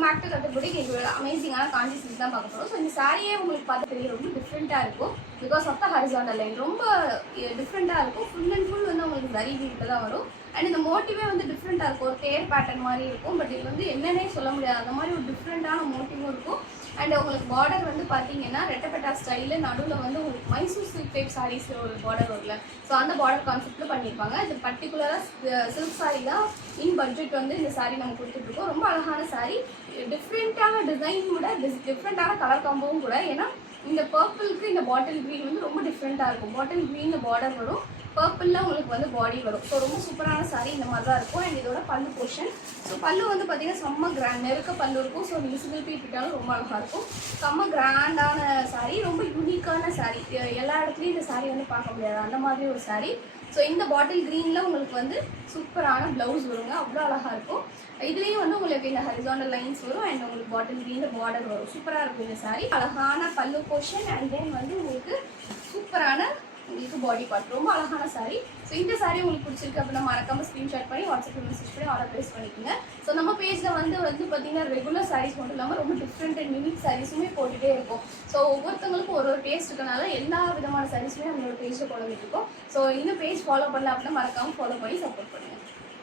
Welcome back to கட்டுப்படி. எங்களோட அமேசிங்கான காஞ்சி சில்க் தான் பார்க்க போகிறோம். ஸோ இந்த சாரியே உங்களுக்கு பார்த்து தெரிய ரொம்ப டிஃப்ரெண்ட்டாக இருக்கும். Because of the horizontal line ரொம்ப டிஃப்ரெண்ட்டாக இருக்கும். ஃபுல் அண்ட் ஃபுல் வந்து உங்களுக்கு ஜரி வீட்டில் தான் வரும். அண்ட் இந்த மோட்டிவே வந்து டிஃப்ரெண்ட்டாக இருக்கும். ஒரு தேர் பேட்டர்ன் மாதிரி இருக்கும். பட் இது வந்து என்னன்னே சொல்ல முடியாது, அந்த மாதிரி ஒரு டிஃப்ரெண்ட்டான மோட்டிவும் இருக்கும். அண்ட் உங்களுக்கு பார்டர் வந்து பார்த்தீங்கன்னா ரெட்டப்பட்டா ஸ்டைலில் நடுவில் வந்து உங்களுக்கு மைசூர் சில்க் டைப் சாரீஸில் ஒரு பார்டர் வரல. ஸோ அந்த பார்டர் கான்செப்ட்டில் பண்ணியிருப்பாங்க. இது பர்டிகுலராக சில்க் சாரீ தான். இன் பட்ஜெட் வந்து இந்த சாரீ நம்ம கொடுத்துட்ருக்கோம். ரொம்ப அழகான சாரீ, டிஃப்ரெண்ட்டான டிசைன் கூட, டிஃப்ரெண்ட்டான கலர் காம்போவும் கூட. ஏன்னா இந்த பர்பிளுக்கு இந்த பாட்டில் க்ரீன் வந்து ரொம்ப டிஃப்ரெண்ட்டாக இருக்கும். பாட்டில் க்ரீனில் பார்டர் வரும், பர்பிளில் உங்களுக்கு வந்து பாடி வரும். ஸோ ரொம்ப சூப்பரான சாரீ இந்த மாதிரி தான் இருக்கும். அண்ட் இதோட பல்லு போர்ஷன், ஸோ பல்லு வந்து பார்த்தீங்கன்னா செம்ம கிராண்ட் நெருக்க பல்லு இருக்கும். ஸோ நீங்கள் சிங்கிள் பீட் விட்டாலும் ரொம்ப அழகாக இருக்கும். செம்ம கிராண்டான சாரீ, ரொம்ப யூனிக்கான சாரீ. எல்லா இடத்துலையும் இந்த சாரீ வந்து பார்க்க முடியாது, அந்த மாதிரி ஒரு சாரீ. ஸோ இந்த பாட்டில் க்ரீனில் உங்களுக்கு வந்து சூப்பரான ப்ளவுஸ் வருங்க, அவ்வளோ அழகாக இருக்கும். இதுலேயும் வந்து உங்களுக்கு இந்த ஹரிசாண்டல் லைன்ஸ் வரும். அண்ட் உங்களுக்கு பாட்டில் க்ரீனில் பார்டர் வரும். சூப்பராக இருக்கும் இந்த சாரீ. அழகான பல்லு போர்ஷன் அண்ட் தென் வந்து உங்களுக்கு சூப்பரான உங்களுக்கு பாடி பார்ட், ரொம்ப அழகான சாரீ. ஸோ இந்த சாரீ உங்களுக்கு பிடிச்சிருக்கு அப்படின்னா மறக்காமல் ஸ்க்ரீன்ஷாட் பண்ணி வாட்ஸ்அப்பில் மெசேஜ் பண்ணி ஆர்டர் ப்ளேஸ் பண்ணிக்கோங்க. ஸோ நம்ம பேஜில் வந்து பார்த்தீங்கன்னா ரெகுலர் சாரீஸ் மட்டும் இல்லாமல் ரொம்ப டிஃப்ரெண்ட் அண்ட் யூனிக் சாரீஸுமே போட்டுகிட்டே இருக்கும். ஸோ ஒவ்வொருத்தவங்களுக்கும் ஒரு ஒரு டேஸ்ட் இருக்கனால எல்லா விதமான சாரீஸுமே நம்மளோட பேஜில் கொண்டு வந்துருக்கோம். ஸோ இந்த பேஜ் ஃபாலோ பண்ணல அப்படின்னா மறக்காமல் ஃபாலோ பண்ணி சப்போர்ட் பண்ணுங்கள்.